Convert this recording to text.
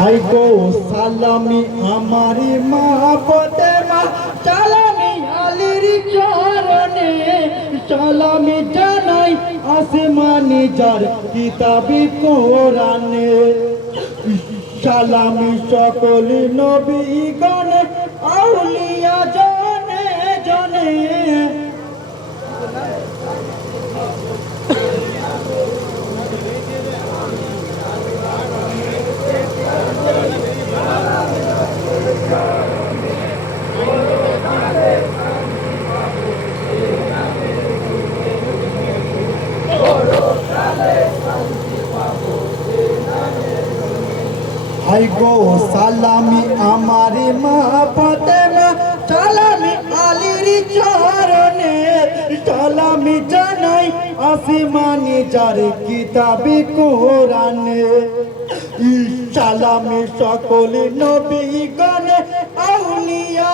High গো সালামি আমারি মা ফাতেমা, সালামি আলীর চরণে, সালামি জানাই আসমানে যার কিতাবে কোরআনে, সালামি সকল নবীগণে আউলিয়া জনে জনে। হাই গো সালামি আমারি মা ফাতেমা, সালামি আলীর চরণে, সালামি জানাই আসমানে যার কিতাবে কোরআনে, সালামি সকল নবীগণে আউলিয়া